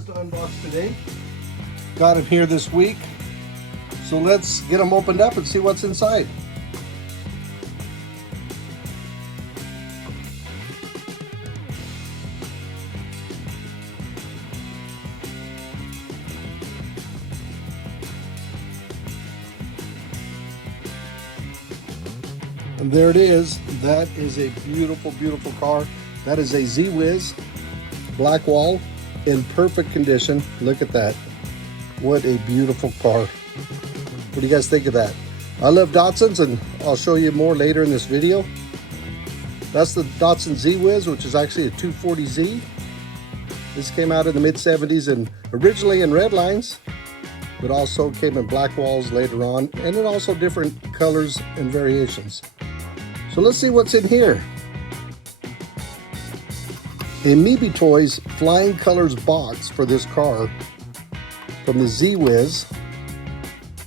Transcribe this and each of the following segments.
boxes to unbox today. Got them here this week. So let's get them opened up and see what's inside. And there it is. That is a beautiful, beautiful car. That is a Z-Wiz black wall in perfect condition. Look at that. What a beautiful car. What do you guys think of that? I love Datsuns, and I'll show you more later in this video. That's the Datsun Z-Wiz, which is actually a 240Z. This came out in the mid-70s and originally in red lines, but also came in black walls later on, and in also different colors and variations. So let's see what's in here. A Meeby Toys Flying Colors box for this car from the Z-Wiz,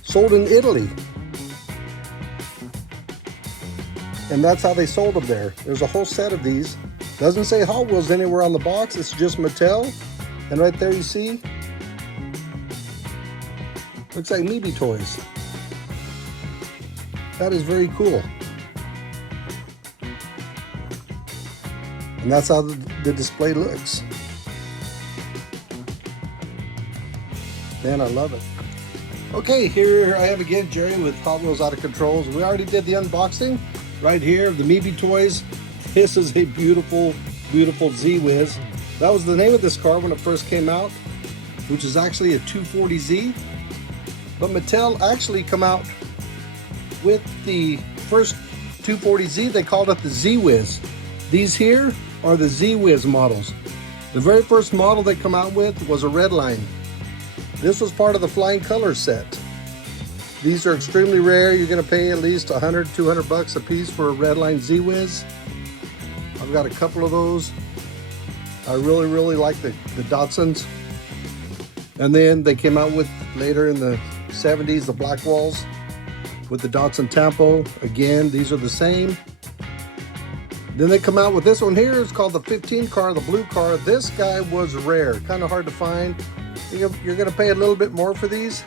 sold in Italy. And that's how they sold them there. There's a whole set of these. Doesn't say Hot Wheels anywhere on the box, it's just Mattel. And right there you see, looks like Meeby Toys. That is very cool. And that's how the display looks. Man, I love it. Okay, here I am again, Jerry, with Hot Wheels Out of Controls. We already did the unboxing right here of the Meeby Toys. This is a beautiful, beautiful Z-Wiz. That was the name of this car when it first came out, which is actually a 240Z. But Mattel actually come out with the first 240Z. They called it the Z-Wiz. These here are the Z-Wiz models. The very first model they come out with was a red line. This was part of the Flying Colors set. These are extremely rare. You're gonna pay at least 100, 200 bucks a piece for a red line Z-Wiz. I've got a couple of those. I really, really like the Datsuns. And then they came out with, later in the 70s, the black walls with the Datsun Tempo. Again, these are the same. Then they come out with this one here. It's called the 15 car, the blue car. This guy was rare, kind of hard to find. You're gonna pay a little bit more for these,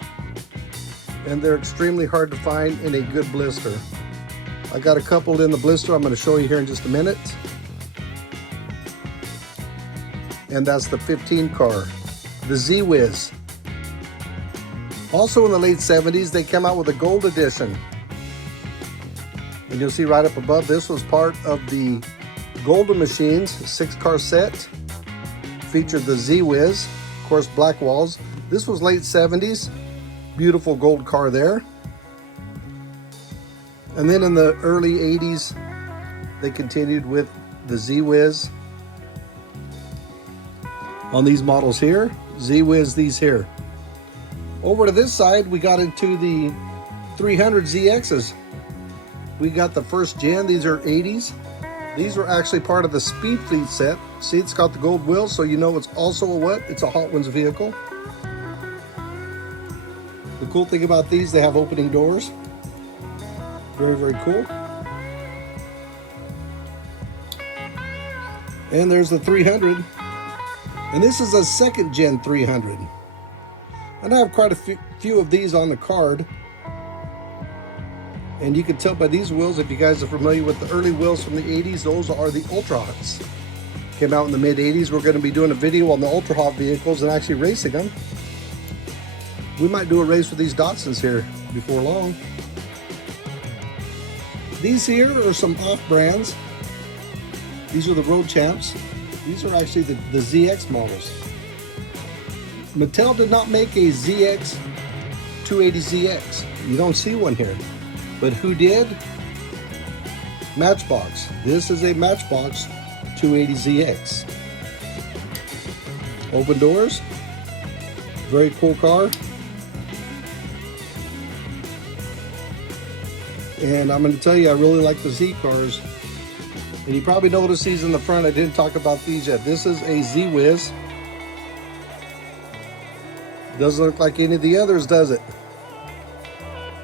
and they're extremely hard to find in a good blister. I got a couple in the blister I'm gonna show you here in just a minute. And that's the 15 car, the Z-Wiz. Also in the late 70s, they came out with a gold edition. And you'll see right up above, this was part of the Golden Machines 6-car set. Featured the Z-Wiz, of course, black walls. This was late 70s. Beautiful gold car there. And then in the early 80s, they continued with the Z-Wiz. On these models here, Z-Wiz these here. Over to this side, we got into the 300ZXs. We got the first gen, these are 80s. These were actually part of the Speed Fleet set. See, it's got the gold wheels, so you know it's also a what? It's a Hot Wheels vehicle. The cool thing about these, they have opening doors. Very, very cool. And there's the 300. And this is a second gen 300. And I have quite a few of these on the card. And you can tell by these wheels, if you guys are familiar with the early wheels from the 80s, those are the Ultra Hots. Came out in the mid 80s. We're going to be doing a video on the Ultra Hot vehicles and actually racing them. We might do a race with these Datsuns here before long. These here are some off brands. These are the Road Champs. These are actually the ZX models. Mattel did not make a ZX 280ZX. You don't see one here. But who did? Matchbox. This is a Matchbox 280ZX. Open doors. Very cool car. And I'm going to tell you, I really like the Z cars. And you probably noticed these in the front. I didn't talk about these yet. This is a Z-Wiz. Doesn't look like any of the others, does it?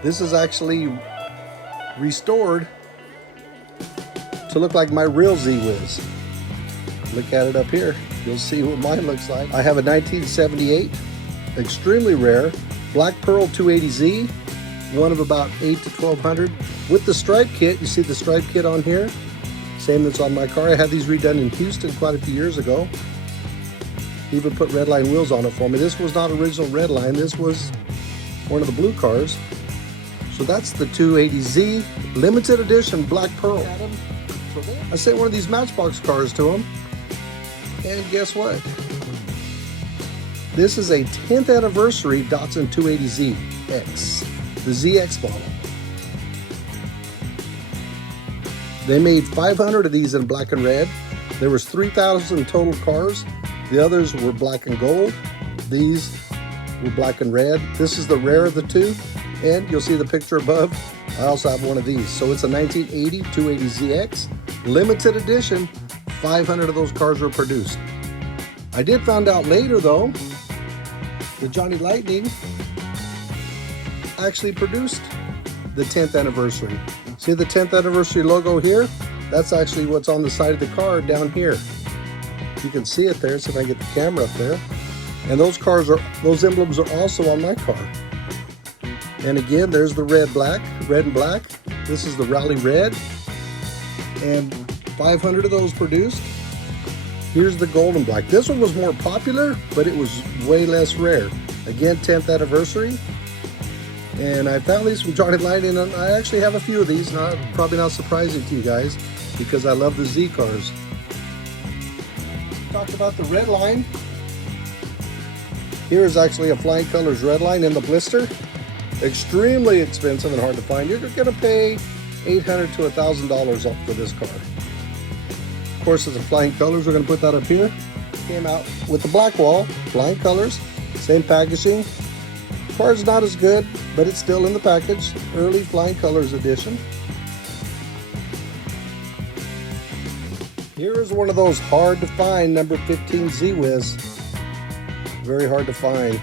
This is actually restored to look like my real Z-Wiz. Look at it up here. You'll see what mine looks like. I have a 1978, extremely rare, Black Pearl 280Z, one of about 8 to 1200. With the stripe kit, you see the stripe kit on here? Same that's on my car. I had these redone in Houston quite a few years ago. Even put red line wheels on it for me. This was not original red line. This was one of the blue cars. So that's the 280Z, limited edition Black Pearl. I sent one of these Matchbox cars to him. And guess what? This is a 10th anniversary Datsun 280Z X, the ZX model. They made 500 of these in black and red. There was 3,000 total cars. The others were black and gold. These were black and red. This is the rare of the two. And you'll see the picture above. I also have one of these. So it's a 1980 280ZX, limited edition. 500 of those cars were produced. I did find out later though, that Johnny Lightning actually produced the 10th anniversary. See the 10th anniversary logo here? That's actually what's on the side of the car down here. You can see it there, so if I get the camera up there. And those emblems are also on my car. And again, there's the red and black. This is the Rally Red. And 500 of those produced. Here's the gold and black. This one was more popular, but it was way less rare. Again, 10th anniversary. And I found these from Johnny Lightning, and I actually have a few of these. Probably not surprising to you guys, because I love the Z cars. Talked about the red line. Here is actually a Flying Colors red line in the blister. Extremely expensive and hard to find. You're going to pay $800 to $1,000 up for this car. Of course, as a Flying Colors, we're going to put that up here. Came out with the black wall, Flying Colors, same packaging. Car's not as good, but it's still in the package. Early Flying Colors edition. Here is one of those hard to find number 15 Z-Wiz. Very hard to find.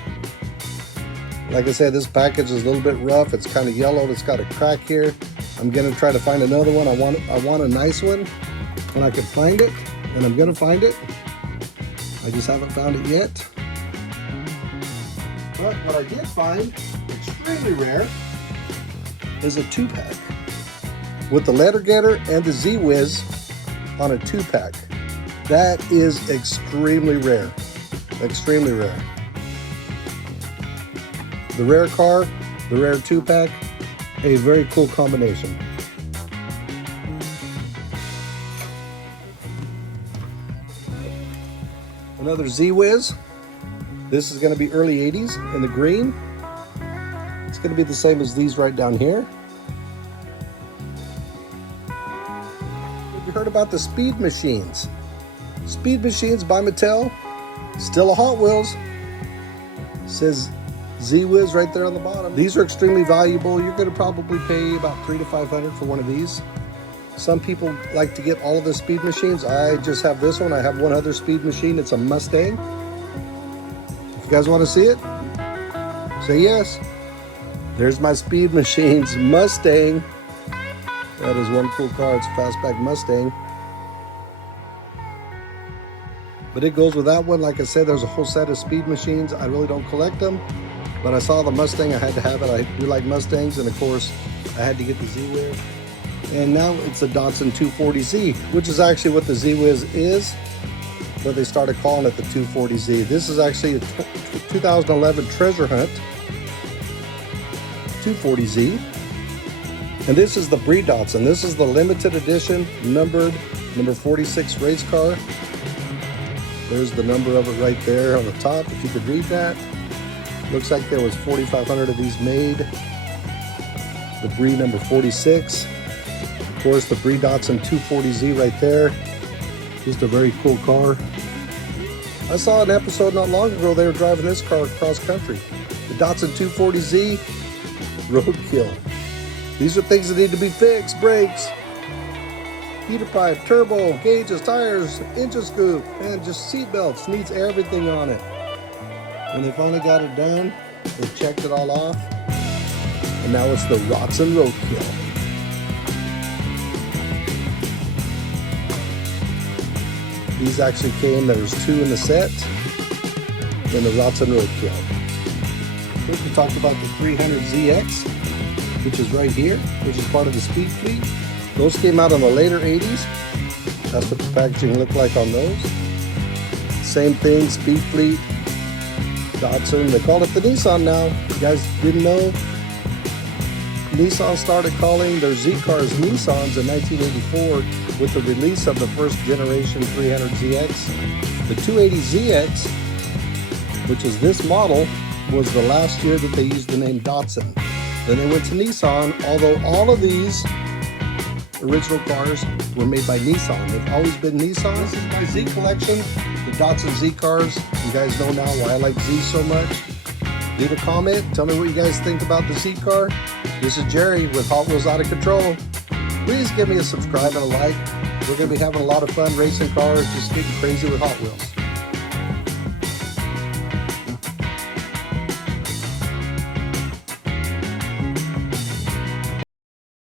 Like I said, this package is a little bit rough. It's kind of yellow. It's got a crack here. I'm gonna try to find another one. I want a nice one when I can find it, and I'm gonna find it. I just haven't found it yet. But what I did find, extremely rare, is a 2-pack with the letter getter and the Z-Wiz on a 2-pack. That is extremely rare. Extremely rare. The rare car, the rare 2-pack, a very cool combination. Another Z-Wiz. This is going to be early 80s in the green. It's going to be the same as these right down here. Have you heard about the Speed Machines? Speed Machines by Mattel. Still a Hot Wheels. Says Z-Wiz right there on the bottom. These are extremely valuable. You're going to probably pay about $300 to $500 for one of these. Some people like to get all of the Speed Machines. I just have this one. I have one other Speed Machine. It's a Mustang. If you guys want to see it, say yes. There's my Speed Machines Mustang. That is one cool car. It's a fastback Mustang. But it goes with that one. Like I said, there's a whole set of Speed Machines. I really don't collect them, but I saw the Mustang. I had to have it. I do like Mustangs, and of course, I had to get the Z-Wiz. And now it's a Datsun 240Z, which is actually what the Z-Wiz is, but they started calling it the 240Z. This is actually a 2011 Treasure Hunt 240Z. And this is the Brie Datsun. This is the limited edition, numbered, number 46 race car. There's the number of it right there on the top, if you could read that. Looks like there was 4,500 of these made. The Brie number 46. Of course, the Brie Datsun 240Z right there. Just a very cool car. I saw an episode not long ago, they were driving this car across country. The Datsun 240Z, roadkill. These are things that need to be fixed. Brakes, heater pipe, turbo, gauges, tires, engine scoop, and just seat belts. Needs everything on it. When they finally got it done, they checked it all off, and now it's the Datsun roadkill. These actually came, there's 2 in the set, and the Datsun Roadkill. First we talked about the 300ZX, which is right here, which is part of the Speed Fleet. Those came out in the later 80s. That's what the packaging looked like on those. Same thing, Speed Fleet, Datsun. They call it the Nissan now. You guys didn't know? Nissan started calling their Z cars Nissans in 1984 with the release of the first generation 300ZX. The 280ZX, which is this model, was the last year that they used the name Datsun. Then they went to Nissan, although all of these original cars were made by Nissan. They've always been Nissan. This is my Z collection, the Datsun Z cars. You guys know now why I like Z so much. Leave a comment, tell me what you guys think about the Z car. This is Jerry with Hot Wheels Out of Control. Please give me a subscribe and a like. We're going to be having a lot of fun racing cars, just getting crazy with Hot Wheels.